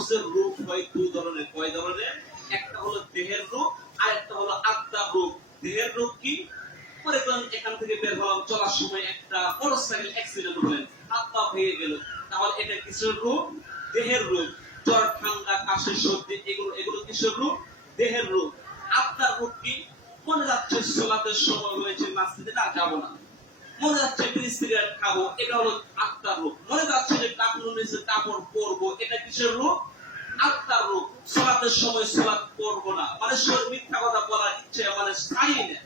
মানুষের রূপ হয় দুই ধরনের। কয় ধরনের? একটা হলো দেহের রূপ আর একটা হলো আত্মার রূপ। দেহের রূপ কি? মনে করেন এখান থেকে বের হলাম, চলার সময় একটা মোটরসাইকেল অ্যাক্সিডেন্ট হলেন, হাত পা ভেঙে গেল, তাহলে এটা কিসের রূপ? দেহের রূপ। জ্বর, ঠান্ডা, কাশি, সর্দি, এগুলো এগুলো কিসের রূপ? দেহের রূপ। আত্মার রূপ কি? মনে যাচ্ছে সোলাতের সময় হয়েছে, মসজিদে না যাব না, মনে যাচ্ছে বিড়ি সিগারেট খাবো, এটা হলো আত্মার রূপ। মনে যাচ্ছে যে কাপড় নিচে কাপড় পরবো, এটা কিসের রূপ? আত্মার রূপ। সোলাতের সময় সোলাত পরবো না, মানে মিথ্যা কথা বলার ইচ্ছে মানে স্থায়ী না।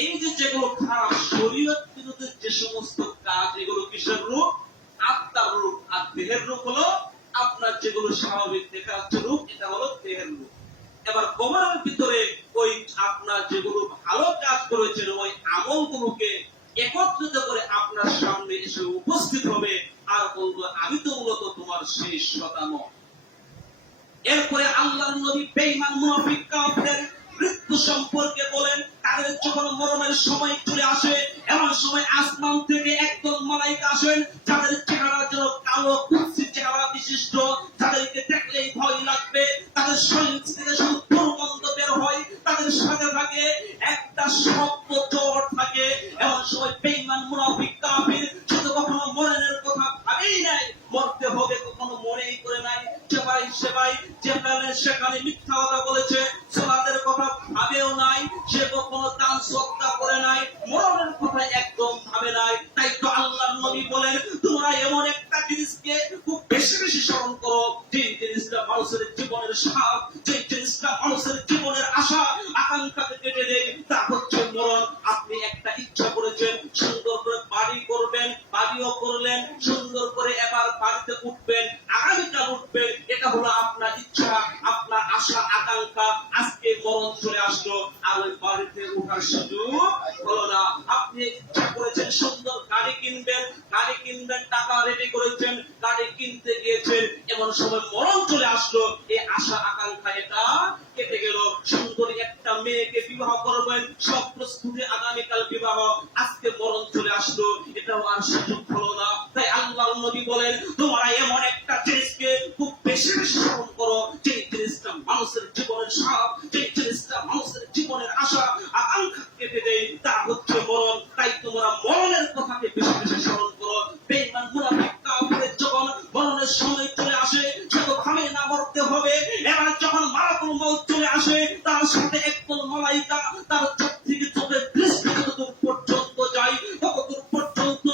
এই যে যেগুলো খারাপ শরীয়ত বিরুদ্ধে যে সমস্ত কাজ, এগুলো কিসের রূপ? আত্মার রূপ। আর দেহের রূপ হলো আপনার যেগুলো স্বাভাবিক দেখা যাচ্ছে রূপ, এটা হলো দেহের রূপ। এবার কবরের ভিতরে ওই আপনার যেগুলো ভালো কাজ করেছেন ওই আমলগুলোকে একত্রিত করে আপনার সামনে এসে উপস্থিত হবে, আর বলবো আমি তো মূলত তোমার সেই শতানো। এরপরে আল্লাহর নবী বেঈমান মুনাফিক কাফেরদের মৃত্যু সম্পর্কে বলেন, তাদের যখন মরণের সময় চলে আসে, এমন সময় আসমান থেকে একদল মালাইকা আসেন, যাদের চেহারা যেন কালো কুৎসিত চেহারা বিশিষ্ট, যাদেরকে দেখলেই ভয় লাগবে, তাদের শরীর থেকে শুধু দুর্গন্ধ বের হয়, তাদের সাথে থাকে একটা শব্দ জ্বর থাকে। এমন সময় বেঈমান মুনাফিক কাফির শুধু কখনো মরণের কথা ভাবেই নাই, মরতে হবে কখনো মনেই করে নাই, সেবাই সেখানে মিথ্যা কথা বলেছে, সোলাতের কথা ভাবেও নাই, সে কখনো দান সদকা করে নাই, মরণের কথা একদম ভাবে নাই। তাই তো আল্লাহর নবী বলেন, তোমরা এমন একটা জিনিসকে খুব বেশি বেশি স্মরণ করো, যে জিনিসটা মানুষের জীবনের স্বাদ, যে জিনিসটা মানুষের জীবনের আশা আকাঙ্ক্ষাকে কেটে দেয়, তা হচ্ছে মরণ। আপনি একটা ইচ্ছা করেছেন সুন্দর করে বাড়ি করবেন, বাড়িও করলেন, সুন্দর করে এবার বাড়িতে উঠবেন, আগামীকাল উঠবেন, এটা হলো আপনার ইচ্ছা, আপনার আশা আকাঙ্ক্ষা। আজকে মরণ চলে আসলো, আর ওই বাড়িতে উঠার সুযোগ হলো না। আপনি ইচ্ছা করেছেন সুন্দর গাড়ি কিনবেন, টাকা রেডি করেছেন, গাড়ি কিনতে গিয়েছেন, এমন সময় মরণ চলে আসলো, এই আশা আকাঙ্ক্ষা এটা কেটে গেল। সুন্দরী একটা মেয়েকে বিবাহ করবেন, সব প্রস্তুতি, আগামীকাল বিবাহ, আজকে মরণ চলে আসলো, এটাও আর সুযোগ হলো না। তাই আল্লাহর নবী বলেন, তোমরা এমন একটা জিনিসকে খুব বেশি বেশি স্মরণ করো, যে জিনিসটা মানুষের জীবনের স্বাদ, যে জিনিসটা মানুষের জীবনের আশা আকাঙ্ক্ষা কেটে দেয়, তা হচ্ছে মরণ। তাই তোমরা মরণের কথাকে বেশি বেশি স্মরণ করো। বেঈমান মুনাফিক কাফের যখন মরণের সময় চলে আসে, সে তো ভাবে না মরতে হবে। এবার যখন মালাকুল মউত চলে আসে, তার সাথে একদল মালাইকা তার চোখ থেকে চোখের দৃষ্টি যতদূর পর্যন্ত যায়, ততদূর পর্যন্ত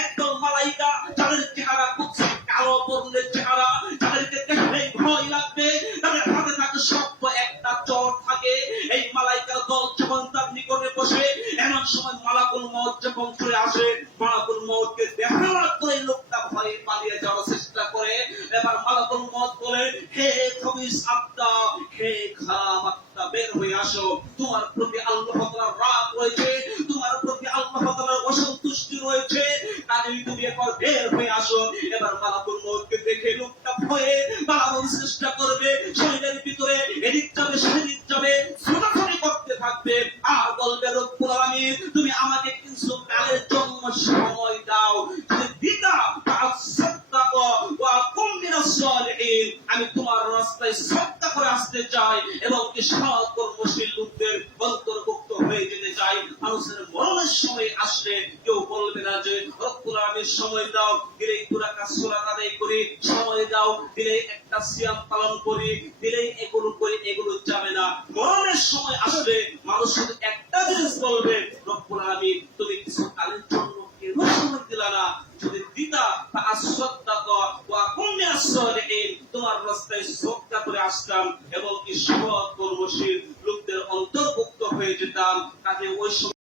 একদল মালাইকা, যাদের চেহারা কুৎসিত কালো বর্ণের চেহারা, যাদেরকে দেখলেই ভয় লাগবে, তাদের হাতে থাকে শব্দ একটা চর থাকে। এই মালাইকার দল যখন তার নিকটে বসে, এমন সময় মালাকুল মউত যখন চলে আসে, মালাকুল মউতকে দেখা মাত্রই লোকটা ভয়ে পালিয়ে যাওয়ার চেষ্টা করে। এবার মালাকুল মউত বলে, হে খবিস আত্মা, হে খারাপ আত্মা, বের হয়ে আসো, তোমার প্রতি আল্লাহ তাআলার রাগ রয়েছে, তোমার প্রতি আল্লাহ তাআলার অসন্তুষ্টি রয়েছে, কাজেই তুমি একবার বের হয়ে আসো। এবার মালাকুল মউতকে দেখে লোকটা ভয়ে পালানোর চেষ্টা করবে, শরীরের ভিতরে এদিক যাবে সেদিক যাবে, ছোটাছুটি করতে থাকবে, আর বলবে, রব্বুল আলামিন তুমি আমাকে কিছু কালের জন্য সময় দাও, যদি দিতা ফাসাদদাকা ওয়া কুম মিনাস সালিহিন, আমি তোমার রাস্তায় সাদকা করে আসতে চাই এবং কি সৎ কর্মশীল লোকদের অন্তর্ভুক্ত হয়ে যেতে চাই। মানুষের মরণের সময় আসলে কেউ বলবে না যে রব্বুল আলামিন সময় দাও, দিলেই পুরা কাজ সালাত আদায় করি, সময় দাও, দিলেই একটা সিয়াম পালন করি, দিলেই এগুলো করি, এগুলো যাবে না। মরণের সময় আসলে মানুষ শুধু একটা জিনিস বলবে, রব্বুল আলামিন তুমি কিছু কালের জন্য কেন সময় দিলা না, যদি দিতা ফাসাদদাকা ওয়া কুম মিনাস সালিহিন, তোমার রাস্তায় সাদকা করে আসতাম এবং কি সৎ কর্মশীল লোকদের অন্তর্ভুক্ত হয়ে যেতাম। কাজে ওই